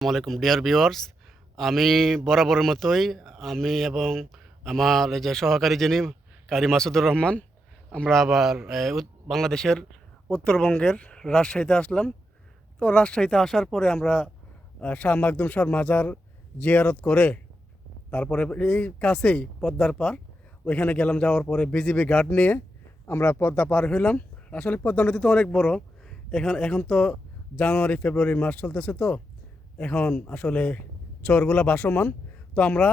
আসসালামাইকুম dear viewers. আমি বরাবরের মতোই আমি এবং আমার এই যে সহকারী যিনি কারি মাসুদুর রহমান, আমরা আবার বাংলাদেশের উত্তরবঙ্গের রাজশাহীতে আসলাম। তো রাজশাহীতে আসার পরে আমরা শাহ মাকদুম শাহর মাজার জিয়ারত করে তারপরে এই কাছেই পদ্মার পার ওইখানে গেলাম। যাওয়ার পরে বিজিবি গার্ড নিয়ে আমরা পদ্মা পার হইলাম। আসলে পদ্মা নদী তো অনেক বড়। এখন তো জানুয়ারি ফেব্রুয়ারি মাস চলতেছে, তো এখন আসলে চরগুলা ভাসমান। তো আমরা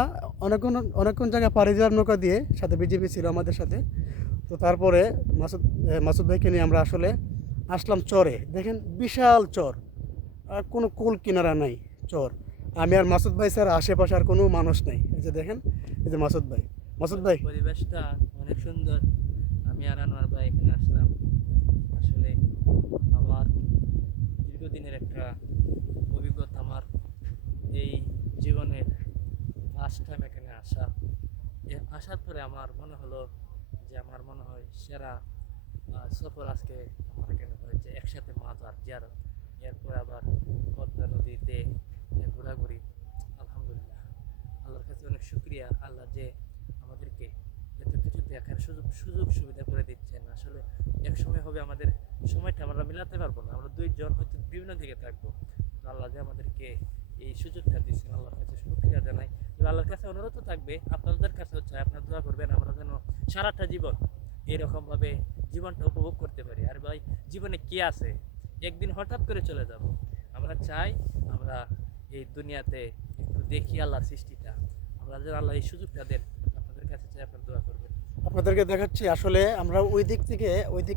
অনেকক্ষণ অনেকক্ষণ জায়গা পাড়ি দেওয়ার নৌকা দিয়ে, সাথে বিজিবি ছিল আমাদের সাথে। তো তারপরে মাসুদ ভাইকে নিয়ে আমরা আসলে আসলাম চরে। দেখেন বিশাল চর, আর কোনো কুল কিনারা নাই চর। আমি আর মাসুদ ভাই স্যার, আশেপাশে আর কোনো মানুষ নেই। এই যে দেখেন, এই যে মাসুদ ভাই। মাসুদ ভাই, পরিবেশটা অনেক সুন্দর। আমি আর আনোয়ার ভাই এখানে আসলাম। আসলে আমার দীর্ঘদিনের একটা অভিজ্ঞতা, আমার এই জীবনের ফার্স্ট টাইম এখানে আসা। আসার পরে আমার মনে হলো যে আমার মনে হয় সেরা সফর আজকে আমার এখানে হয়েছে। একসাথে মাজার জিয়ারত, এরপর আবার পদ্মা নদীতে ঘোরাঘুরি। আলহামদুলিল্লাহ, আল্লাহর কাছে অনেক শুক্রিয়া, আল্লাহ যে আমাদেরকে এত কিছু দেখার সুযোগ সুযোগ সুবিধা করে দিচ্ছেন। আসলে এক সময় হবে আমাদের সময়টা আমরা মিলাতে পারবো না, আমরা দুইজন হয়তো বিভিন্ন দিকে থাকবো, তো আল্লাহ যে আমাদেরকে এই সুযোগটা দিচ্ছেন আল্লাহর কাছে শুকরিয়া জানাই। তো আল্লাহর কাছে অনুরোধ থাকবে, আপনাদের কাছে হচ্ছে আপনারা দোয়া করবেন আমরা যেন সারাটা জীবন এরকম ভাবে জীবনটা উপভোগ করতে পারি। আর ভাই, জীবনে কি আছে, একদিন হঠাৎ করে চলে যাব। আমরা চাই আমরা এই দুনিয়াতে একটু দেখি আল্লাহর সৃষ্টিটা, আমরা যেন আল্লাহ এই সুযোগটা দেন। আপনাদের কাছে চাই আপনারা দোয়া করবেন। আপনাদেরকে দেখাচ্ছি। আসলে আমরা ওই দিক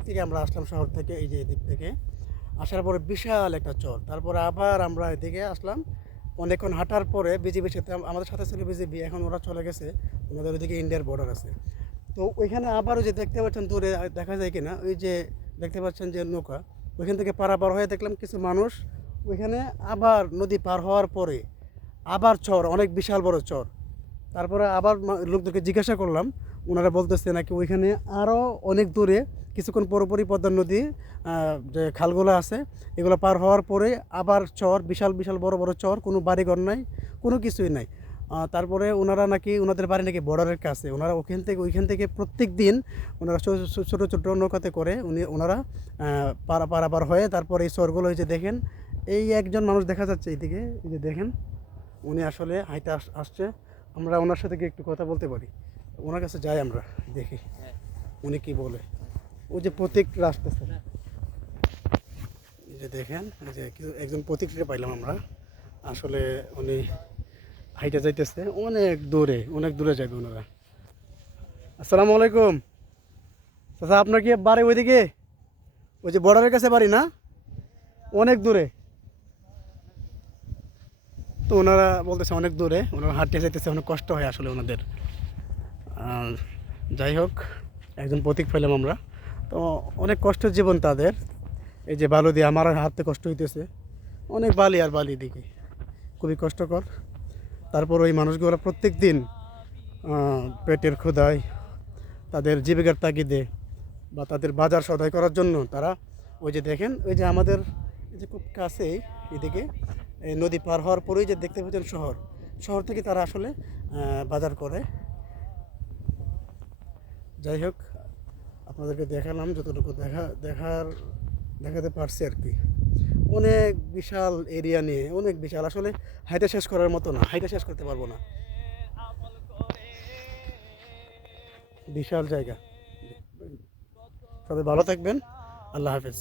থেকে আমরা আসলাম, শহর থেকে। এই যে এই দিক থেকে আসার পরে বিশাল একটা চর, তারপরে আবার আমরা এদিকে আসলাম। অনেকক্ষণ হাঁটার পরে বিজিবির সাথে, আমাদের সাথে ছিল বিজিবি, এখন ওরা চলে গেছে। ওনাদের ওইদিকে ইন্ডিয়ার বর্ডার আছে। তো ওইখানে আবার ওই যে দেখতে পাচ্ছেন দূরে, দেখা যায় কিনা, ওই যে দেখতে পাচ্ছেন যে নৌকা, ওইখান থেকে পারাপার হয়ে দেখলাম কিছু মানুষ ওইখানে। আবার নদী পার হওয়ার পরে আবার চর, অনেক বিশাল বড় চর। তারপরে আবার লোকদেরকে জিজ্ঞাসা করলাম, ওনারা বলতেছে নাকি ওইখানে আরও অনেক দূরে, কিছুক্ষণ পরপরই পদ্মা নদী যে খালগুলো আছে এগুলো পার হওয়ার পরে আবার চর, বিশাল বিশাল বড় বড় চর, কোনো বাড়িঘর নাই, কোনো কিছুই নাই। তারপরে ওনারা নাকি, ওনাদের বাড়ি নাকি বর্ডারের কাছে। ওনারা ওইখান থেকে প্রত্যেক দিন ওনারা ছোটো ছোটো নৌকাতে করে ওনারা পারাপার হয়ে তারপরে এই চরগুলো, এই যে দেখেন, এই একজন মানুষ দেখা যাচ্ছে এইদিকে, এই যে দেখেন, উনি আসলে হাইটে আসছে। আমরা ওনার সাথে গিয়ে একটু কথা বলতে পারি, ওনার কাছে যাই আমরা, দেখি হ্যাঁ, উনি কি বলে। ওই যে প্রতীক আসতেছে, হ্যাঁ। এই যে দেখেন, এই যে একজন প্রতীককে পাইলাম আমরা। আসলে উনি হাইটে যাইতেছে অনেক দূরে, অনেক দূরে যাবে ওনারা। আসসালামু আলাইকুম চাচা, আপনার কি বাড়ি ওইদিকে, ওই যে বর্ডারের কাছে বাড়ি না, অনেক দূরে? তো ওনারা বলতেছে অনেক দূরে, ওনারা হাঁটতে যাইতেছে, অনেক কষ্ট হয় আসলে ওনাদের। আর যাই হোক, একজন প্রতীক পেলাম আমরা। তো অনেক কষ্টের জীবন তাদের। এই যে বালু দিয়ে আমার হাঁটতে কষ্ট হইতেছে, অনেক বালি আর বালি দিকে, খুবই কষ্টকর। তারপর ওই মানুষগুলো প্রত্যেক দিন পেটের ক্ষুধায়, তাদের জীবিকার তাগিদে বা তাদের বাজার সদাই করার জন্য তারা, ওই যে দেখেন, ওই যে আমাদের এই যে খুব কাছেই এদিকে এই নদী পার হওয়ার পরেই যে দেখতে পাচ্ছেন শহর, শহর থেকে তারা আসলে বাজার করে। যাই হোক, আপনাদেরকে দেখালাম যতটুকু দেখাতে পারছি আর কি। অনেক বিশাল এরিয়া নিয়ে, অনেক বিশাল, আসলে হাইটা শেষ করার মতো না, হাইটা শেষ করতে পারবো না, বিশাল জায়গা। সবাই ভালো থাকবেন, আল্লাহ হাফেজ।